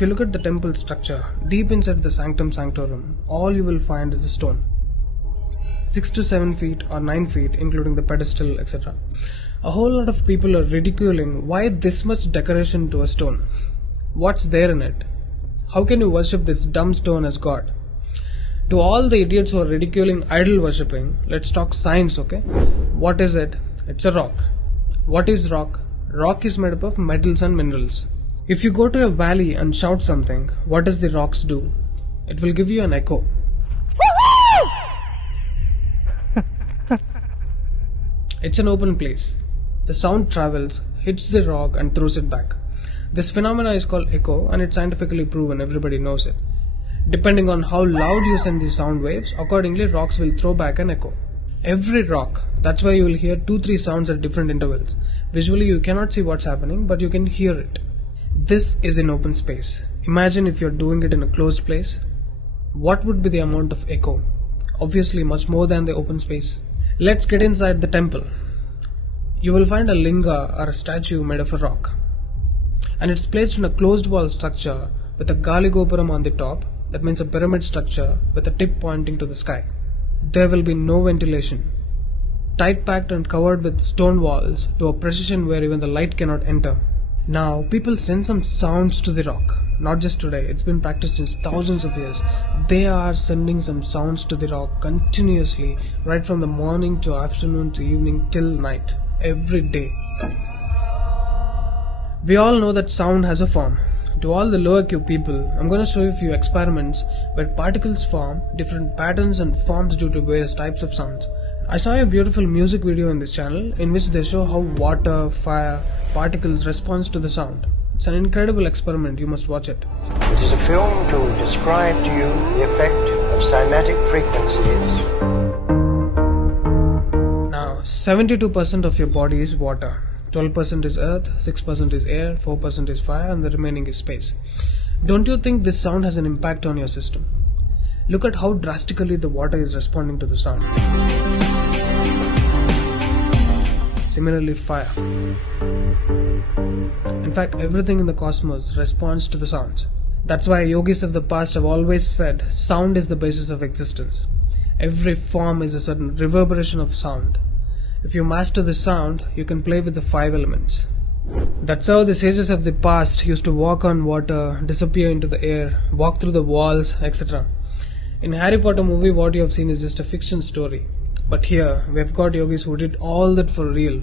If you look at the temple structure, deep inside the sanctum sanctorum, all you will find is a stone. 6 to 7 feet or 9 feet, including the pedestal, etc. A whole lot of people are ridiculing why this much decoration to a stone. What's there in it? How can you worship this dumb stone as God? To all the idiots who are ridiculing idol worshipping, let's talk science, okay? What is it? It's a rock. What is rock? Rock is made up of metals and minerals. If you go to a valley and shout something, what does the rocks do? It will give you an echo. It's an open place. The sound travels, hits the rock and throws it back. This phenomena is called echo and it's scientifically proven, everybody knows it. Depending on how loud you send the sound waves, accordingly rocks will throw back an echo. Every rock, that's why you will hear 2-3 sounds at different intervals. Visually you cannot see what's happening, but you can hear it. This is in open space. Imagine if you're doing it in a closed place. What would be the amount of echo? Obviously much more than the open space. Let's get inside the temple. You will find a linga or a statue made of a rock. And it's placed in a closed wall structure with a Galigopuram on the top. That means a pyramid structure with a tip pointing to the sky. There will be no ventilation. Tight packed and covered with stone walls to a precision where even the light cannot enter. Now, people send some sounds to the rock. Not just today, it's been practiced since thousands of years. They are sending some sounds to the rock continuously, right from the morning to afternoon to evening till night, every day. We all know that sound has a form. To all the lower Q people, I'm going to show you a few experiments where particles form different patterns and forms due to various types of sounds. I saw a beautiful music video in this channel in which they show how water, fire, particles respond to the sound. It's an incredible experiment, you must watch it. It is a film to describe to you the effect of cymatic frequencies. Now, 72% of your body is water, 12% is earth, 6% is air, 4% is fire and the remaining is space. Don't you think this sound has an impact on your system? Look at how drastically the water is responding to the sound. Similarly, fire. In fact, everything in the cosmos responds to the sounds. That's why yogis of the past have always said sound is the basis of existence. Every form is a certain reverberation of sound. If you master the sound, you can play with the 5 elements. That's how the sages of the past used to walk on water, disappear into the air, walk through the walls, etc. In Harry Potter movie, what you have seen is just a fiction story. But here, we have got yogis who did all that for real.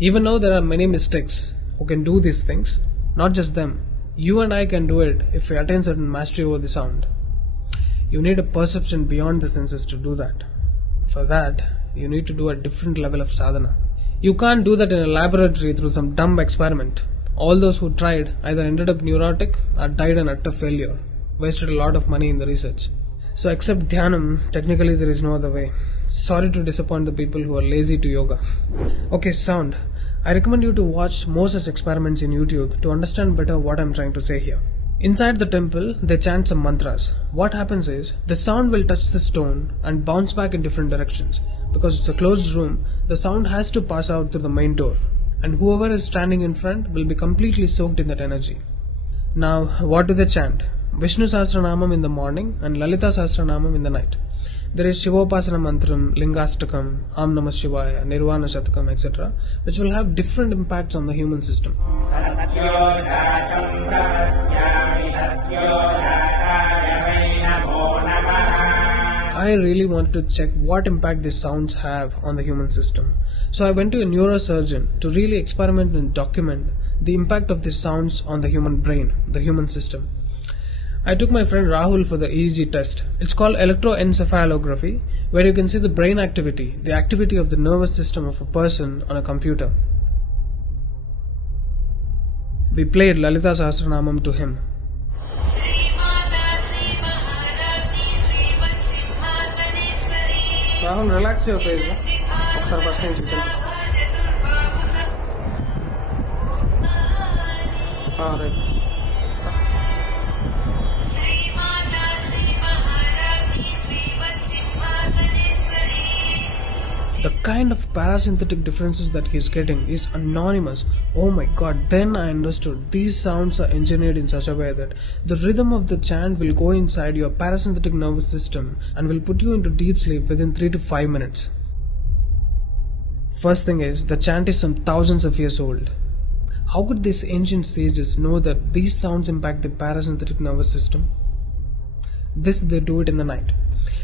Even though there are many mystics who can do these things, not just them, you and I can do it if we attain certain mastery over the sound. You need a perception beyond the senses to do that. For that, you need to do a different level of sadhana. You can't do that in a laboratory through some dumb experiment. All those who tried either ended up neurotic or died an utter failure, wasted a lot of money in the research. So except Dhyanam, technically there is no other way. Sorry to disappoint the people who are lazy to yoga. Okay, sound. I recommend you to watch more such experiments in YouTube to understand better what I'm trying to say here. Inside the temple, they chant some mantras. What happens is, the sound will touch the stone and bounce back in different directions. Because it's a closed room, the sound has to pass out through the main door. And whoever is standing in front will be completely soaked in that energy. Now, what do they chant? Vishnu Sahasranamam in the morning and Lalita Sahasranamam in the night. There is Shivopasana Mantram, Lingastakam, Am Namah Shivaya, Nirvana Shatakam, etc., which will have different impacts on the human system. I really wanted to check what impact these sounds have on the human system. So I went to a neurosurgeon to really experiment and document the impact of these sounds on the human brain, the human system. I took my friend Rahul for the EEG test. It's called electroencephalography, where you can see the brain activity, the activity of the nervous system of a person on a computer. We played Lalita Sahasranamam to him. Rahul, relax your face. Right. The kind of parasympathetic differences that he's getting is anonymous. Oh my god, then I understood. These sounds are engineered in such a way that the rhythm of the chant will go inside your parasympathetic nervous system and will put you into deep sleep within 3 to 5 minutes. First thing is, the chant is some thousands of years old. How could these ancient sages know that these sounds impact the parasympathetic nervous system? They do it in the night.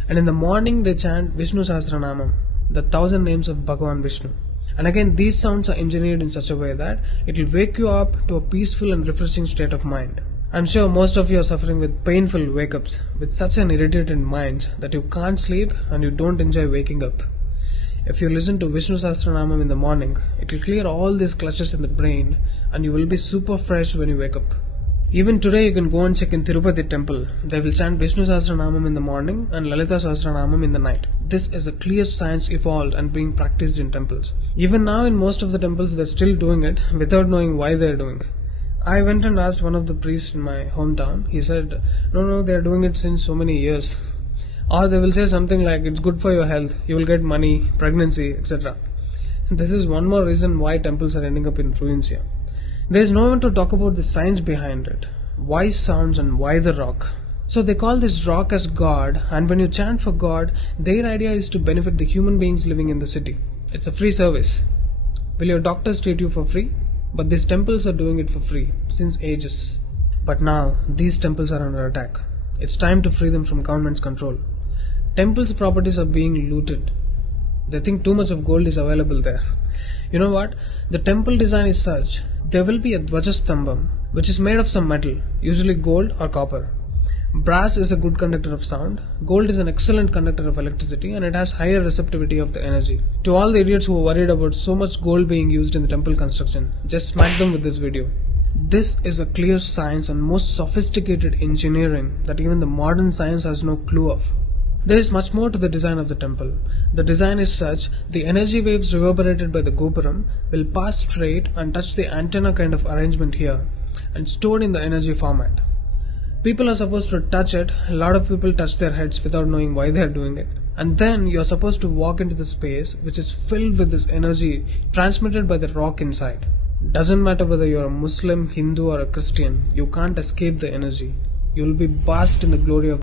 And in the morning they chant Vishnu Sahasranamam, the 1000 names of Bhagavan Vishnu. And again, these sounds are engineered in such a way that it will wake you up to a peaceful and refreshing state of mind. I'm sure most of you are suffering with painful wake-ups, with such an irritated mind that you can't sleep and you don't enjoy waking up. If you listen to Vishnu Sahasranamam in the morning, it will clear all these clutches in the brain and you will be super fresh when you wake up. Even today you can go and check in Tirupati temple. They will chant Vishnu Sahasranamam in the morning and Lalita Sahasranamam in the night. This is a clear science evolved and being practiced in temples. Even now in most of the temples they're still doing it without knowing why they're doing it. I went and asked one of the priests in my hometown. He said, no, they're doing it since so many years. Or they will say something like, it's good for your health, you will get money, pregnancy, etc. This is one more reason why temples are ending up in ruins here. There is no one to talk about the science behind it. Why sounds and why the rock? So they call this rock as God, and when you chant for God, their idea is to benefit the human beings living in the city. It's a free service. Will your doctors treat you for free? But these temples are doing it for free, since ages. But now, these temples are under attack. It's time to free them from government's control. Temples' properties are being looted. They think too much of gold is available there. You know what? The temple design is such, there will be a Dvajastambam, which is made of some metal, usually gold or copper. Brass is a good conductor of sound, gold is an excellent conductor of electricity, and it has higher receptivity of the energy. To all the idiots who are worried about so much gold being used in the temple construction, just smack them with this video. This is a clear science and most sophisticated engineering that even the modern science has no clue of. There is much more to the design of the temple. The design is such, the energy waves reverberated by the gopuram will pass straight and touch the antenna kind of arrangement here and stored in the energy format. People are supposed to touch it. A lot of people touch their heads without knowing why they are doing it. And then you are supposed to walk into the space which is filled with this energy transmitted by the rock inside. Doesn't matter whether you are a Muslim, Hindu or a Christian, you can't escape the energy. You will be basked in the glory of